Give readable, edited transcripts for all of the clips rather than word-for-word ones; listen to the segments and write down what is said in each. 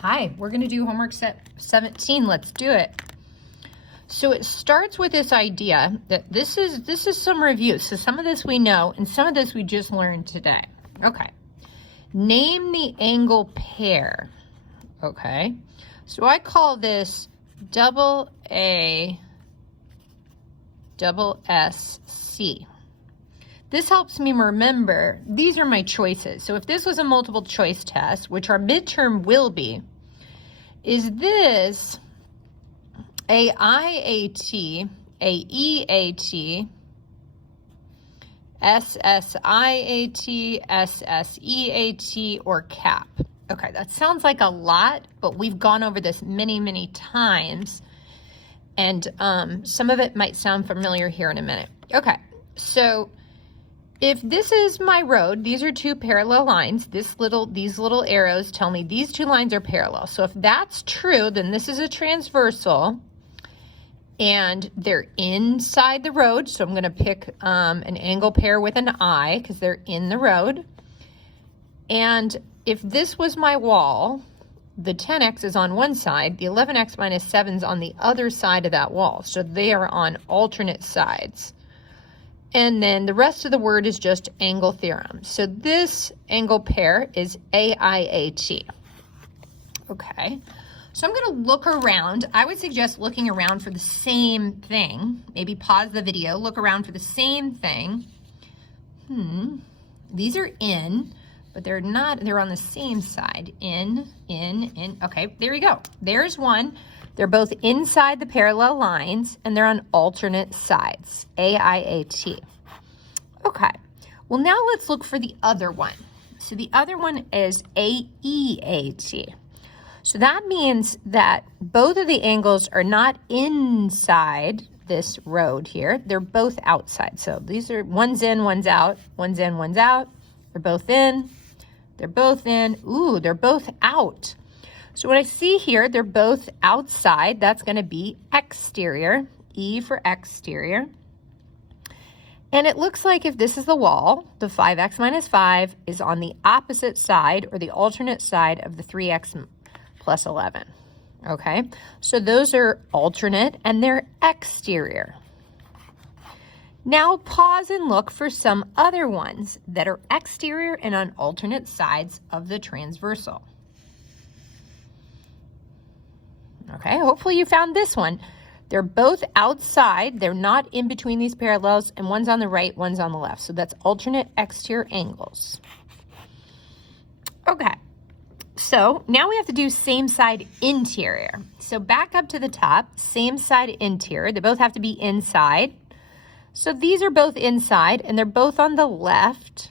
Hi, we're going to do homework set 17. Let's do it. So it starts with this idea that this is some review. So some of this we know and some of this we just learned today. Okay. Name the angle pair. Okay. So I call this double A double SC. This helps me remember, these are my choices. So if this was a multiple choice test, which our midterm will be, is this a IAT, a EAT, SSIAT, SSEAT, or CAP? Okay, that sounds like a lot, but we've gone over this many, many times, and some of it might sound familiar here in a minute. Okay, so if this is my road, these are two parallel lines. These little arrows tell me these two lines are parallel. So if that's true, then this is a transversal and they're inside the road. So I'm going to pick an angle pair with an I because they're in the road. And if this was my wall, the 10x is on one side, the 11x minus 7 is on the other side of that wall. So they are on alternate sides. And then the rest of the word is just angle theorem. So this angle pair is AIAT. Okay, so I'm going to look around. I would suggest looking around for the same thing. Maybe pause the video, look around for the same thing. These are in, but they're not, they're on the same side. In. Okay, there you go. There's one. They're both inside the parallel lines and they're on alternate sides, AIAT. Okay, well now let's look for the other one. So the other one is AEAT. So that means that both of the angles are not inside this road here. They're both outside. So these are, one's in, one's out, one's in, one's out. They're both in, they're both in. Ooh, they're both out. So what I see here, they're both outside. That's going to be exterior, E for exterior. And it looks like if this is the wall, the 5x minus 5 is on the opposite side or the alternate side of the 3x plus 11. Okay, so those are alternate and they're exterior. Now pause and look for some other ones that are exterior and on alternate sides of the transversal. Okay, hopefully you found this one. They're both outside. They're not in between these parallels, and one's on the right, one's on the left. So that's alternate exterior angles. Okay, so now we have to do same side interior. So back up to the top, same side interior. They both have to be inside. So these are both inside, and they're both on the left.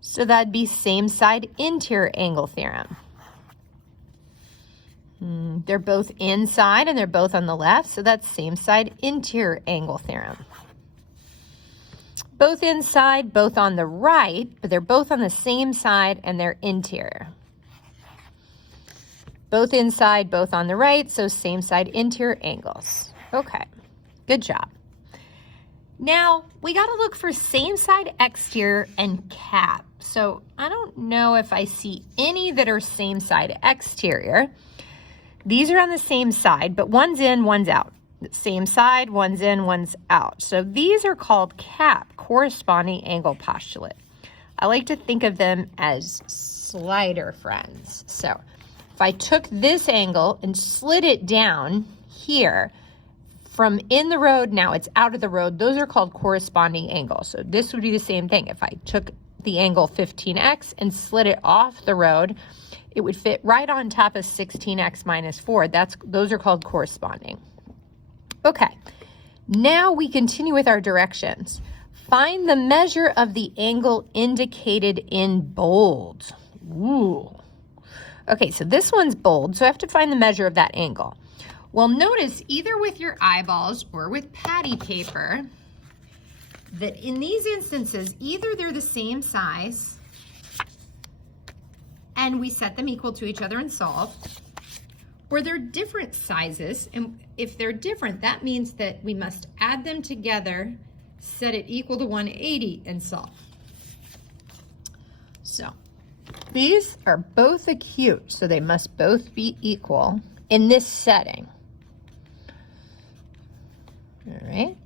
So that'd be same side interior angle theorem. They're both inside and they're both on the left, so that's same side interior angle theorem. Both inside, both on the right, but they're both on the same side and they're interior. Both inside, both on the right, so same side interior angles. Okay, good job. Now, we got to look for same side exterior and cap. So I don't know if I see any that are same side exterior. These are on the same side, but one's in, one's out. Same side, one's in, one's out. So these are called cap, corresponding angle postulate. I like to think of them as slider friends. So if I took this angle and slid it down here, from in the road, now it's out of the road, those are called corresponding angles. So this would be the same thing. If I took the angle 15x and slid it off the road, it would fit right on top of 16x minus 4. Those are called corresponding. Okay, now we continue with our directions. Find the measure of the angle indicated in bold. Ooh. Okay, so this one's bold, so I have to find the measure of that angle. Well, notice either with your eyeballs or with patty paper that in these instances, either they're the same size and we set them equal to each other and solve, or they're different sizes, and if they're different, that means that we must add them together, set it equal to 180 and solve. So These are both acute, so they must both be equal in this setting. All right.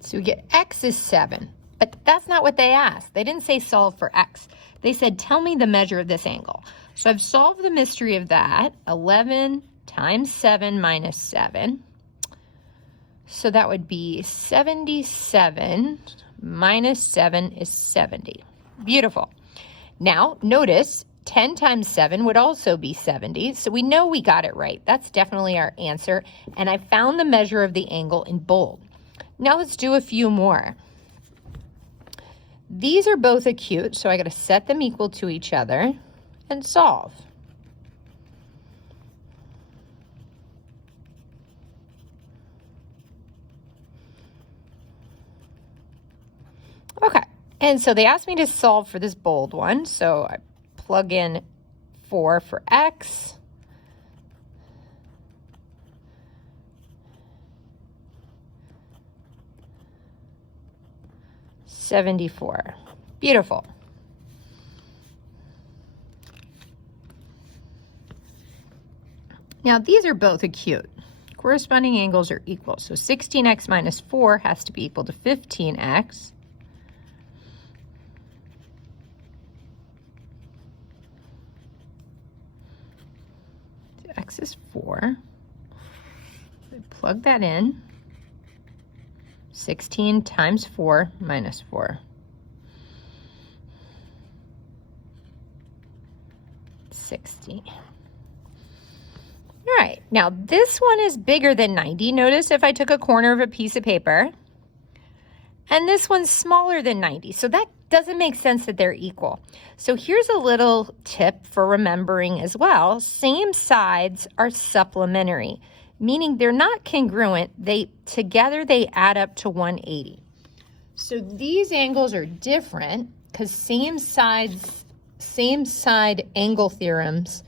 So we get x is 7, but that's not what they asked. They didn't say solve for x. They said, tell me the measure of this angle. So I've solved the mystery of that. 11 times 7 minus 7. So that would be 77 minus 7 is 70. Beautiful. Now, notice 10 times 7 would also be 70, so we know we got it right. That's definitely our answer, and I found the measure of the angle in bold. Now let's do a few more. These are both acute, so I got to set them equal to each other and solve. Okay, and so they asked me to solve for this bold one, so I plug in 4 for x. $74. Beautiful. Now these are both acute. Corresponding angles are equal, so 16x minus 4 has to be equal to 15x. X is 4. So plug that in. 16 times 4 minus 4. 60. All right, now this one is bigger than 90. Notice if I took a corner of a piece of paper, and this one's smaller than 90. So that doesn't make sense that they're equal. So here's a little tip for remembering as well. Same sides are supplementary, meaning they're not congruent. Together they add up to 180. So these angles are different because same side angle theorems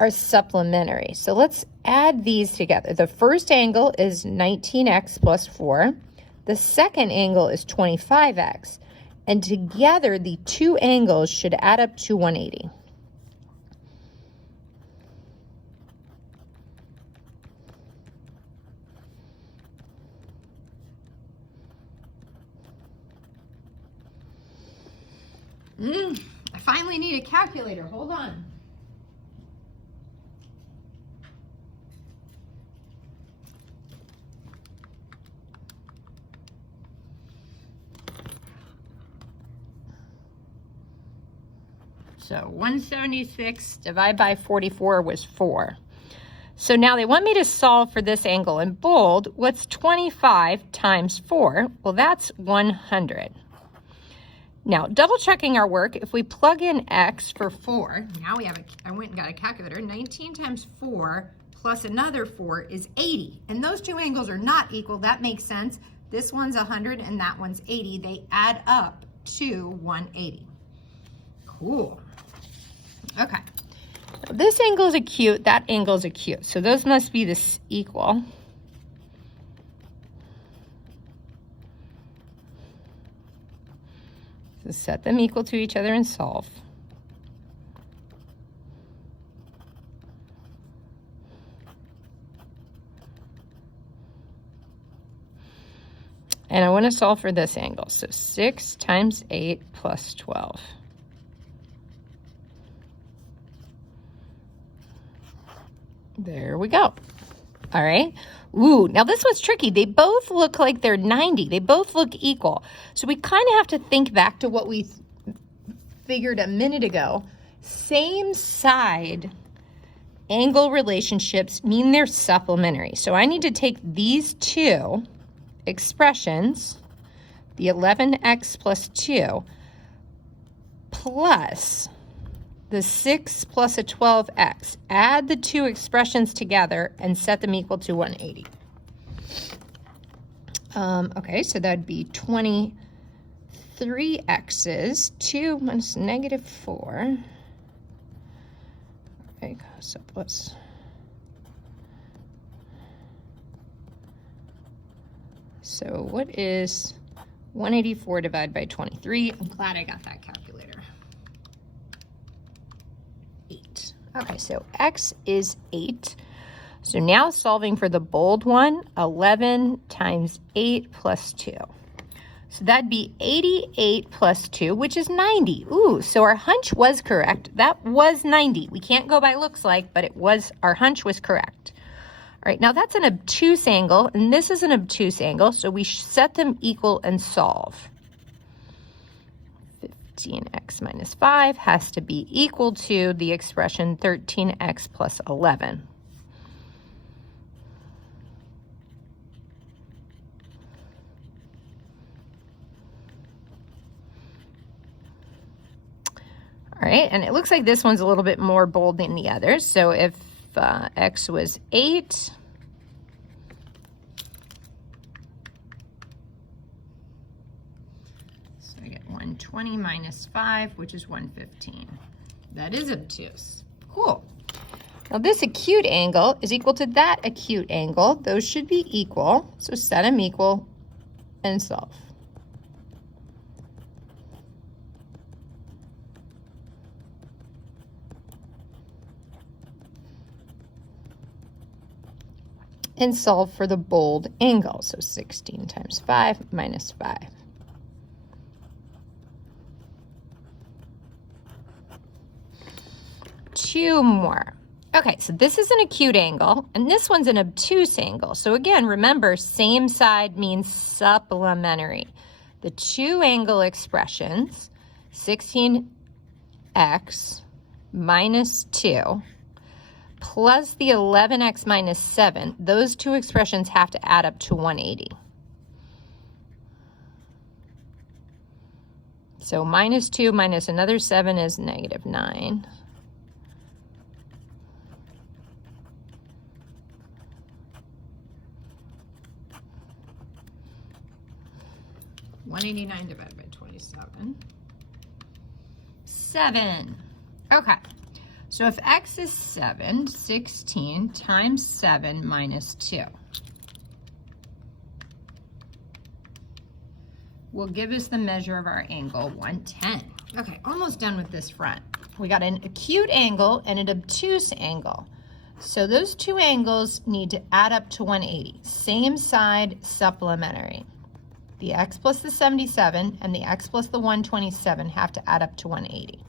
are supplementary. So let's add these together. The first angle is 19x plus 4. The second angle is 25x. And together the two angles should add up to 180. I finally need a calculator. Hold on. So 176 divided by 44 was 4. So now they want me to solve for this angle in bold. What's 25 times 4? Well, that's 100. Now, double checking our work, if we plug in x for 4, now I went and got a calculator, 19 times 4 plus another 4 is 80. And those two angles are not equal, that makes sense. This one's 100 and that one's 80. They add up to 180. Cool. Okay. So this angle is acute, that angle is acute. So those must be this equal. So set them equal to each other and solve. And I want to solve for this angle. So 6 times 8 plus 12. There we go. All right. Ooh, now this one's tricky. They both look like they're 90. They both look equal. So we kind of have to think back to what we figured a minute ago. Same side angle relationships mean they're supplementary. So I need to take these two expressions, the 11x plus 2, plus the 6 plus a 12x. Add the two expressions together and set them equal to 180. Okay, so that'd be 23x's, 2 minus negative 4. Okay, so let's... So what is 184 divided by 23. I'm glad I got that calculator. 8. Okay, so x is 8. So now solving for the bold one, 11 times 8 plus 2. So that'd be 88 plus 2, which is 90. Ooh, so our hunch was correct. That was 90. We can't go by looks like, but it was, our hunch was correct. All right, now that's an obtuse angle, and this is an obtuse angle, so we set them equal and solve. 15x minus 5 has to be equal to the expression 13x plus 11. All right, and it looks like this one's a little bit more bold than the others. So if x was 8, so I get 120 minus 5, which is 115. That is obtuse. Cool. Now this acute angle is equal to that acute angle. Those should be equal, so set them equal and solve. And solve for the bold angle. So 16 times 5 minus 5. Two more. Okay, so this is an acute angle, and this one's an obtuse angle. So again, remember, same side means supplementary. The two angle expressions, 16x minus 2, plus the 11x minus 7, those two expressions have to add up to 180. So minus 2 minus another 7 is negative 9. $189 divided by 27. 7. Okay. So if x is 7, 16 times 7 minus 2 will give us the measure of our angle, 110. Okay, almost done with this front. We got an acute angle and an obtuse angle. So those two angles need to add up to 180. Same side, supplementary. The x plus the 77 and the x plus the 127 have to add up to 180.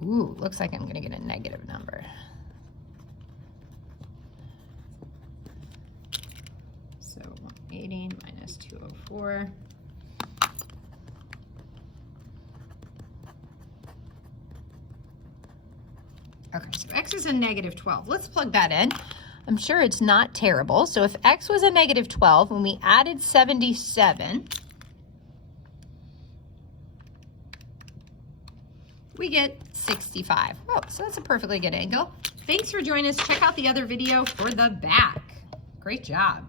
Ooh, looks like I'm going to get a negative number. So 180 minus 204. Okay, so x is a negative 12. Let's plug that in. I'm sure it's not terrible. So if x was a negative 12, when we added 77, we get 65. Oh, so that's a perfectly good angle. Thanks for joining us. Check out the other video for the back. Great job.